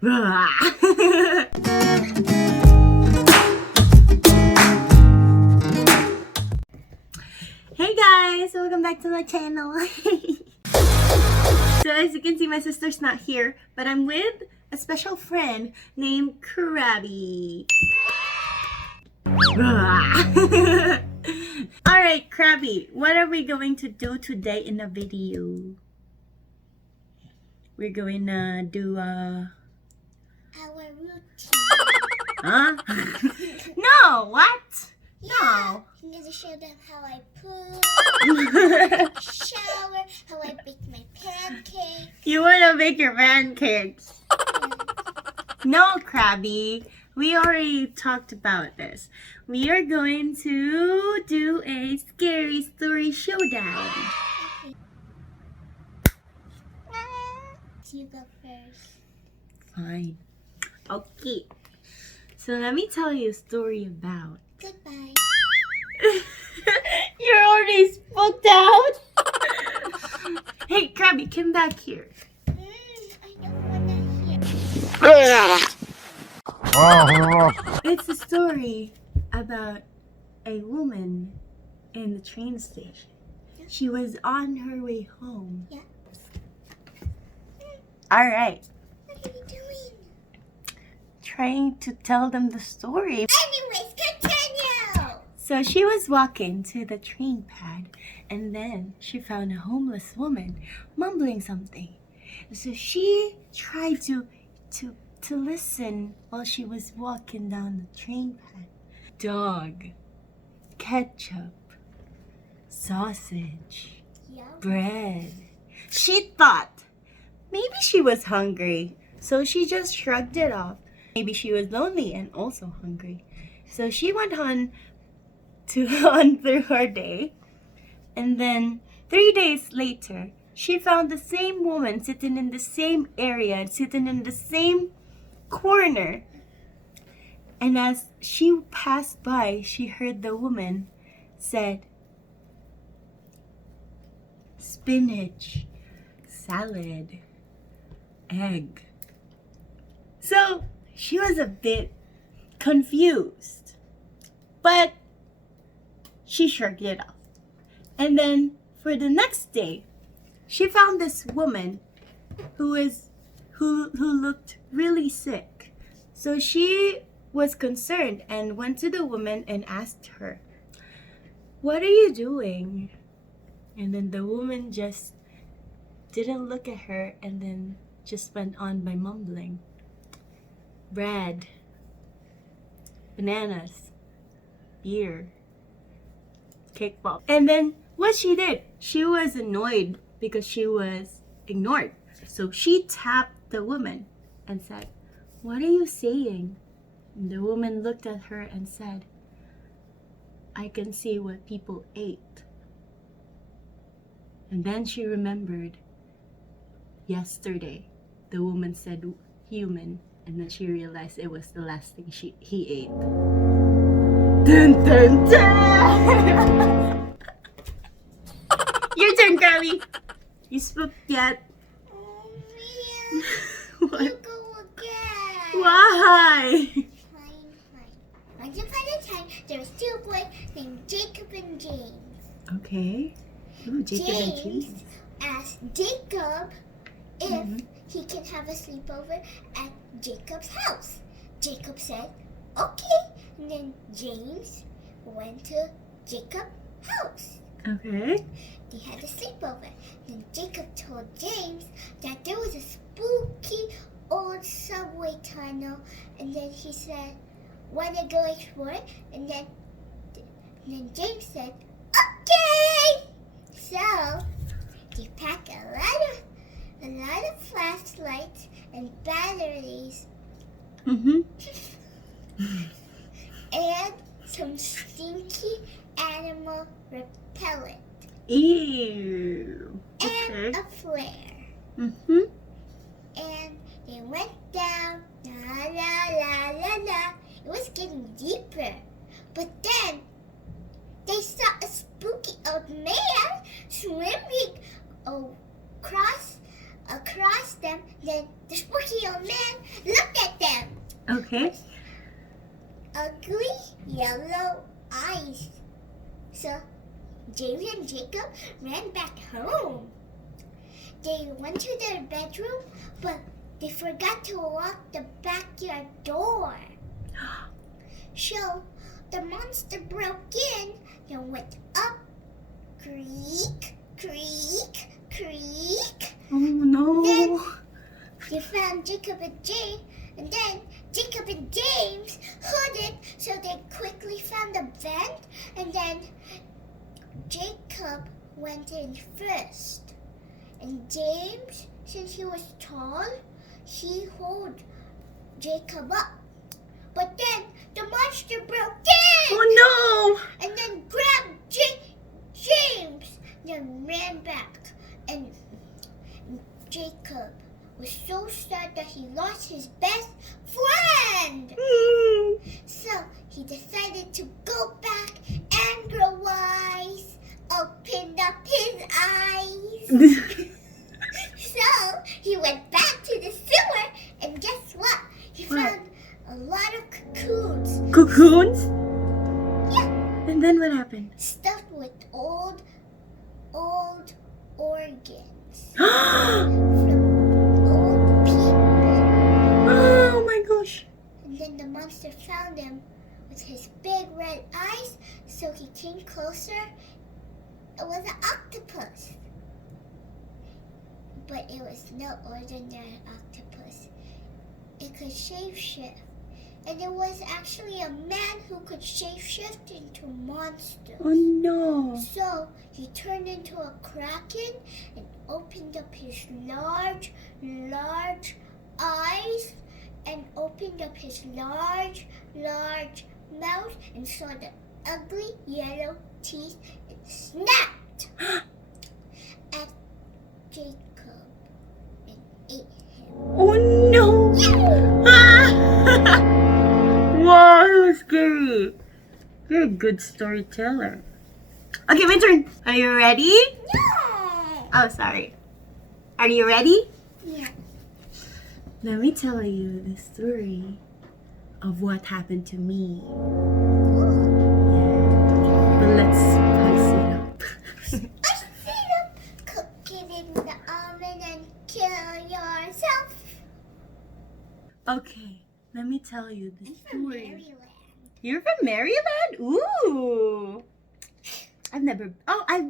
Hey guys, welcome back to my channel. So as you can see, my sister's not here, but I'm with a special friend named Krabby. Alright, Krabby, what are we going to do today in the video? We're going to do our routine. Huh? No, what? Yeah. No. I'm going to show them how I poop, shower, how I bake my pancakes. You want to make your pancakes? No, Krabby. We already talked about this. We are going to do a scary story showdown. You go first. Fine. Okay. So let me tell you a story about. Goodbye. You're already spooked out. Hey, Krabby, come back here. I don't want to hear. It's a story about a woman in the train station. She was on her way home. Yeah. All right. What are you doing? Trying to tell them the story. Anyways, continue. So she was walking to the train pad, and then she found a homeless woman mumbling something. So she tried to listen while she was walking down the train pad. Dog, ketchup, sausage, Yeah. bread. She thought maybe she was hungry, so she just shrugged it off. Maybe she was lonely and also hungry. So she went on through her day. And then 3 days later, she found the same woman sitting in the same area, sitting in the same corner. And as she passed by, she heard the woman said, spinach, salad, egg. So she was a bit confused, but she shrugged it off. And then for the next day, she found this woman who looked really sick. So she was concerned and went to the woman and asked her, "What are you doing?" And then the woman just didn't look at her and then just went on by mumbling. Bread, bananas, beer, cake pop. And then what she did, she was annoyed because she was ignored. So she tapped the woman and said, "What are you saying?" And the woman looked at her and said, "I can see what people ate." And then she remembered yesterday the woman said human, and then she realized it was the last thing he ate. Dun, dun, dun! Your turn, Krabby. You spooked yet? Oh man. What? You go again. Why? Fine. Once upon a time, there was two boys named Jacob and James. Okay. Ooh, Jacob and James. Asked Jacob if he can have a sleepover at Jacob's house. Jacob said, "Okay." And then James went to Jacob's house. Okay. They had a sleepover. Then Jacob told James that there was a spooky old subway tunnel, and then he said, "Wanna go explore it?" And then James said, "Okay." So they packed a lot of flashlights and batteries Mm-hmm. and some stinky animal repellent Ew. and Okay. a flare. Mm-hmm. And they went down, la la la la la. It was getting deeper. But then they saw a spooky old man swimming across them. Then the spooky old man Okay. ugly yellow eyes. So James and Jacob ran back home. They went to their bedroom, but they forgot to lock the backyard door. So the monster broke in and went up, creak, creak, creak. Oh no. Then they found Jacob and James, and then Jacob and James hid it, so they quickly found a vent, and then Jacob went in first. And James, since he was tall, he held Jacob up. But then the monster broke in! Oh And then grabbed James, then ran back. And Jacob was so sad that he lost his best friend. no. So he decided to go back and grow wise, opened up his eyes. So he went back to the sewer, and guess what? He found a lot of cocoons. Cocoons? Yeah, And then what happened? stuffed with old organs Oh from old people. my gosh. And then the monster found him with his big red eyes, so he came closer. It was an octopus. But it was no ordinary octopus. It could shapeshift. And it was actually a man who could shapeshift into monsters. Oh no. So he turned into a kraken and opened up his large eyes and opened up his large mouth and saw the ugly yellow teeth and snapped at Jacob and ate him. Oh no. Wow, that was scary. You're a good storyteller. Okay, my turn. Are you ready? No! Oh, sorry. Are you ready? Yeah. Let me tell you the story of what happened to me. Cool. Yeah. But let's spice it up. I see them cooking in the oven and kill yourself. Okay, let me tell you the I'm from story. Maryland. You're from Maryland? Ooh. I've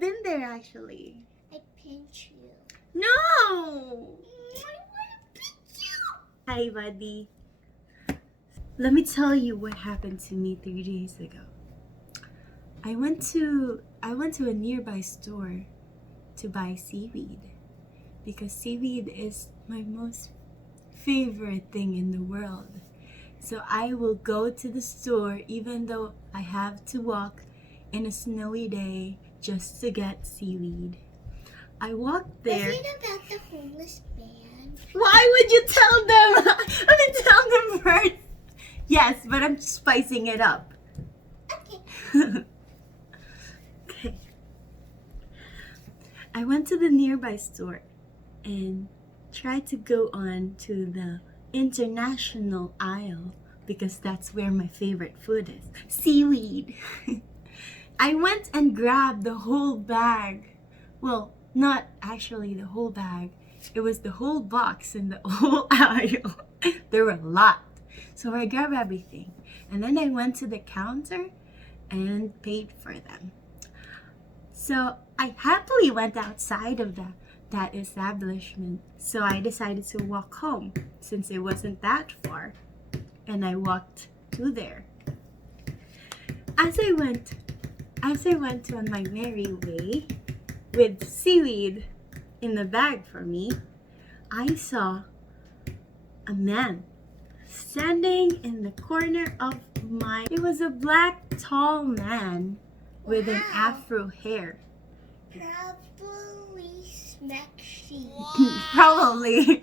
been there actually. I pinch you. No. I want to pinch you. Hi, buddy. Let me tell you what happened to me 3 days ago. I went to a nearby store to buy seaweed because seaweed is my most favorite thing in the world. So I will go to the store even though I have to walk in a snowy day just to get seaweed. I walked there. Was it about the homeless man? Why would you tell them? I'm gonna tell them first. Yes, but I'm spicing it up. Okay. Okay. I went to the nearby store and tried to go on to the international aisle because that's where my favorite food is. Seaweed. I went and grabbed the whole bag. Well, not actually the whole bag. It was the whole box in the whole aisle. There were a lot. So I grabbed everything. And then I went to the counter and paid for them. So I happily went outside of that establishment. So I decided to walk home since it wasn't that far. And I walked to there. As I went on my merry way with seaweed in the bag for me, I saw a man standing in the corner of it was a black tall man with an afro hair. Probably Smexy. Probably.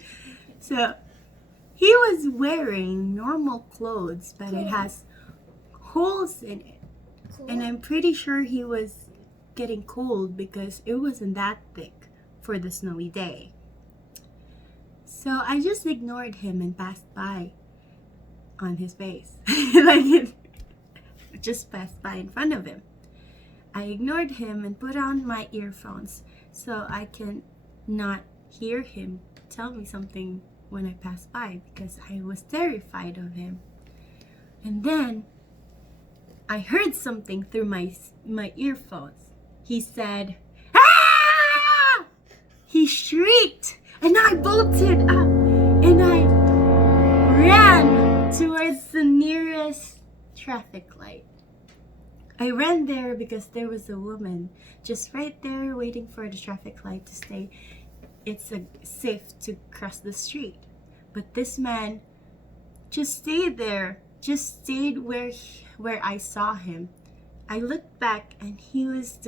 So he was wearing normal clothes, but it has holes in it. Cool. And I'm pretty sure he was getting cold because it wasn't that thick for the snowy day. So I just ignored him and passed by. on his face. Like it just passed by in front of him. I ignored him and put on my earphones so I can not hear him tell me something when I passed by because I was terrified of him. And then I heard something through my earphones. He said, "Ah!" He shrieked, and I bolted up, and I ran towards the nearest traffic light. I ran there because there was a woman just right there waiting for the traffic light to say it's safe to cross the street. But this man just stayed there, just stayed where I saw him. I looked back and he was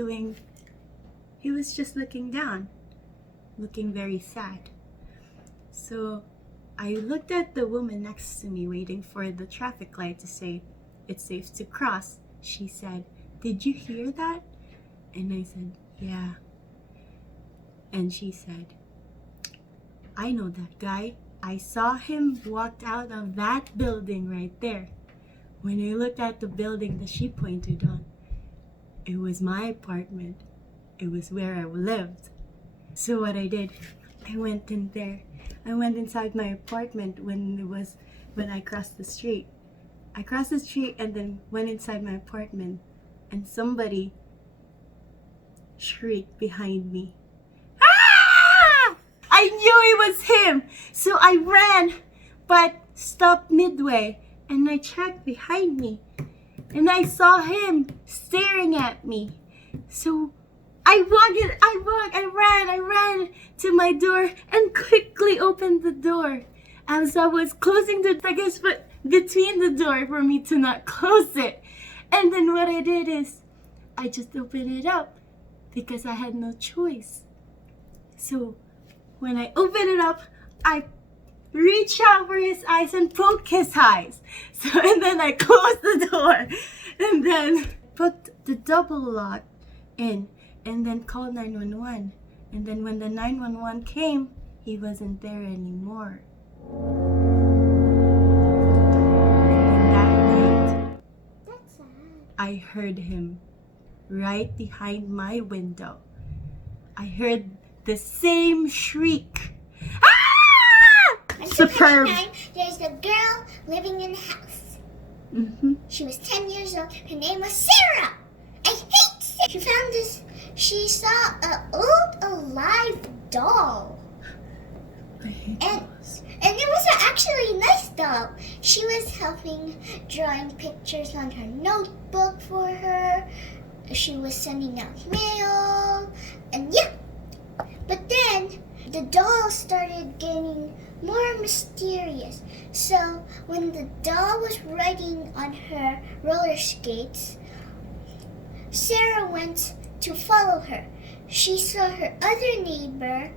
just looking down, looking very sad. So I looked at the woman next to me waiting for the traffic light to say it's safe to cross. She said, "Did you hear that?" And I said, "Yeah." And she said, "I know that guy. I saw him walk out of that building right there." When I looked at the building that she pointed on, it was my apartment. It was where I lived. So what I did, I went in there. I went inside my apartment when I crossed the street. I crossed the street and then went inside my apartment, and somebody shrieked behind me. "Ah!" I knew it was him, so I ran, but stopped midway, and I checked behind me, and I saw him staring at me. So I ran to my door and quickly opened the door. As I was closing the door, I guess, but between the door for me to not close it. And then what I did is I just opened it up because I had no choice. So when I opened it up, I reached out for his eyes and poked his eyes. And then I closed the door and then put the double lock in and then called 911. And then when the 911 came, he wasn't there anymore. I heard him right behind my window. I heard the same shriek. Ah! Superb. There's a girl living in a house. Mm-hmm. She was 10 years old. Her name was Sarah. I hate Sarah. She saw an old alive doll. I hate those. And it was actually a nice doll. She was helping drawing pictures on her notebook for her. She was sending out mail. And yeah. But then the doll started getting more mysterious. So when the doll was riding on her roller skates, Sarah went to follow her. She saw her other neighbor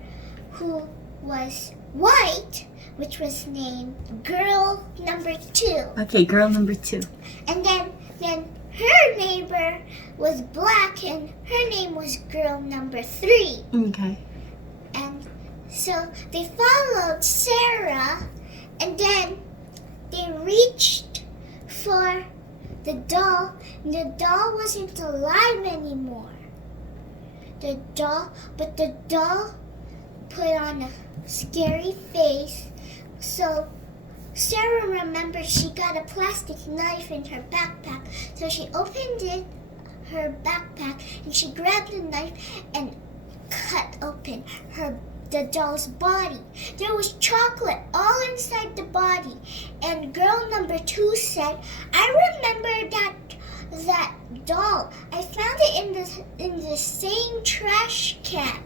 who was white, which was named Girl Number 2. Okay, girl number 2. And then her neighbor was black, and her name was Girl Number 3. Okay. And so they followed Sarah, and then they reached for the doll, and the doll wasn't alive anymore. The doll put on a scary face. So Sarah remembered she got a plastic knife in her backpack. So she opened her backpack, and she grabbed the knife and cut open the doll's body. There was chocolate all inside the body. And girl number 2 said, "I remember that doll. I found it in the same trash can.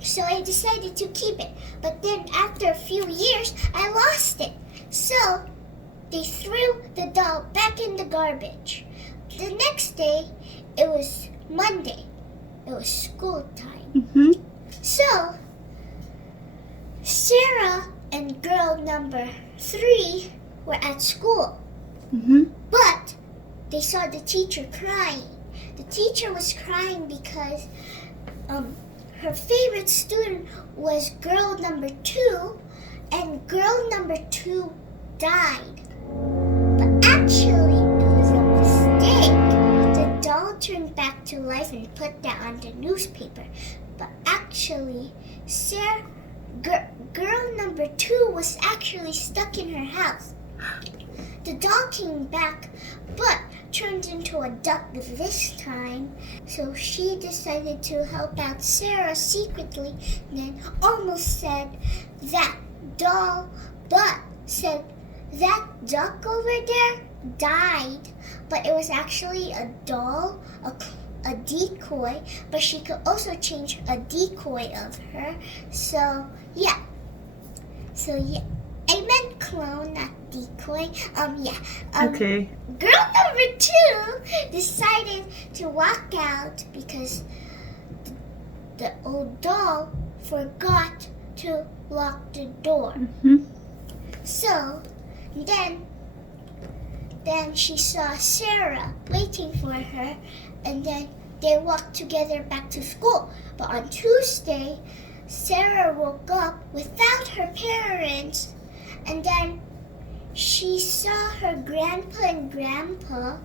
So I decided to keep it. But then after a few years, I lost it. So they threw the doll back in the garbage. The next day, it was Monday. It was school time. Mm-hmm. So Sarah and girl number 3 were at school. Mm-hmm. But they saw the teacher crying. The teacher was crying because her favorite student was girl number 2, and girl number 2 died. actually, it was a mistake. The doll turned back to life and put that on the newspaper. But actually, girl number 2 was actually stuck in her house. The doll came back, but turned into a duck this time. So she decided to help out Sarah secretly, and then almost said that doll, but said that duck over there died. But it was actually a doll, a decoy, but she could also change a decoy of her. So yeah. I meant clone, not decoy. Okay. Girl number 2 decided to walk out because the old doll forgot to lock the door. Mm-hmm. So then she saw Sarah waiting for her, and then they walked together back to school. But on Tuesday, Sarah woke up without her parents, and then she saw her grandpa and grandpa.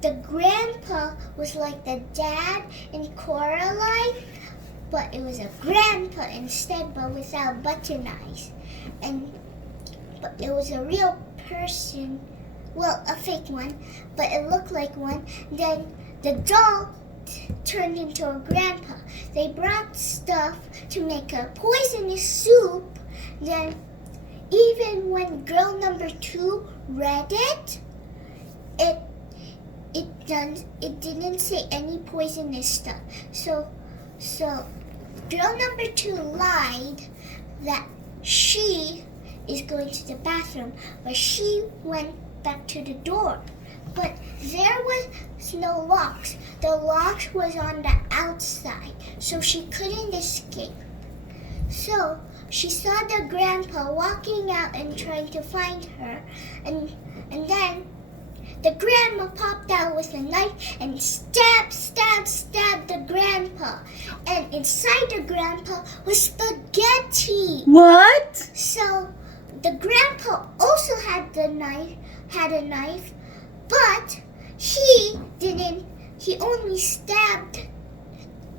The grandpa was like the dad in Coraline, but it was a grandpa instead, but without button eyes. But it was a real person, well, a fake one, but it looked like one. Then the doll turned into a grandpa. They brought stuff to make a poisonous soup. Then even when girl number 2 read it, it didn't say any poisonous stuff. So girl number 2 lied that she is going to the bathroom, but she went back to the door. But there was no locks. The locks was on the outside, so she couldn't escape. So she saw the grandpa walking out and trying to find her, and then the grandma popped out with a knife and stabbed the grandpa. And inside the grandpa was spaghetti. What? So the grandpa also had a knife, but he only stabbed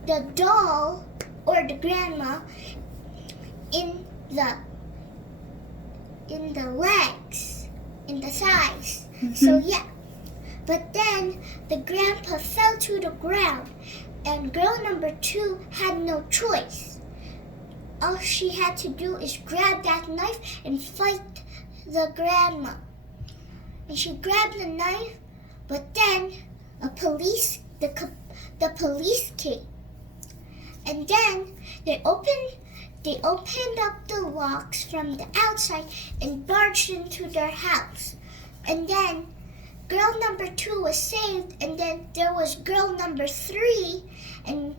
the doll or the grandma in the legs, in the thighs. Mm-hmm. So yeah. But then the grandpa fell to the ground, and girl number 2 had no choice. All she had to do is grab that knife and fight the grandma. And she grabbed the knife, but then the police came. And then they opened up the locks from the outside and barged into their house. And then girl number 2 was saved, and then there was girl number 3 and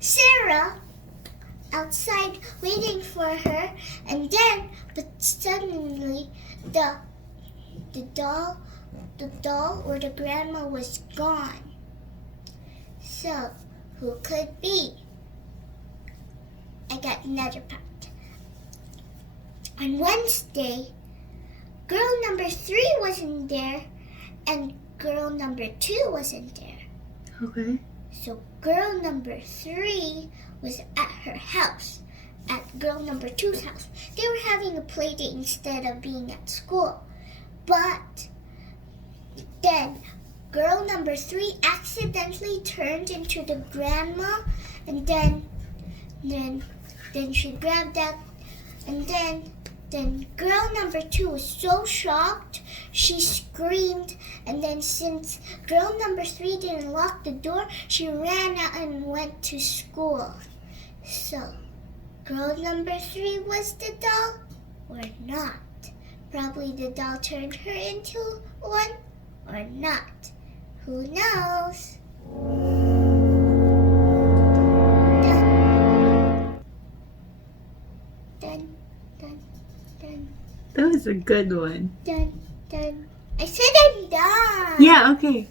Sarah outside waiting for her. And then, but suddenly the doll or the grandma was gone. So who could be? I got another part. On Wednesday, girl number 3 wasn't there, and girl number 2 wasn't there. Okay. So girl number 3 was at her house, at girl number 2's house. They were having a play date instead of being at school. But then girl number 3 accidentally turned into the grandma, and then she grabbed that, and then girl number 2 was so shocked, she screamed, and then since girl number 3 didn't lock the door, she ran out and went to school. So, girl number 3 was the doll or not? Probably the doll turned her into one or not. Who knows? That was a good one. Dun. I said I'm done. Yeah, okay.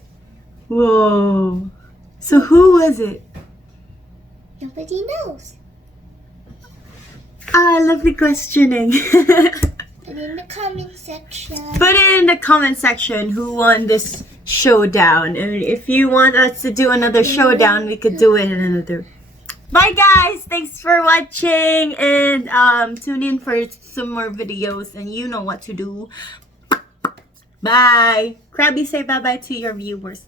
Whoa. So who was it? Nobody knows. Ah, lovely questioning. Put it in the comment section. Put it in the comment section who won this showdown. And if you want us to do another showdown, we could do it in another. Bye guys! Thanks for watching, and tune in for some more videos, and you know what to do. Bye! Krabby, say bye-bye to your viewers.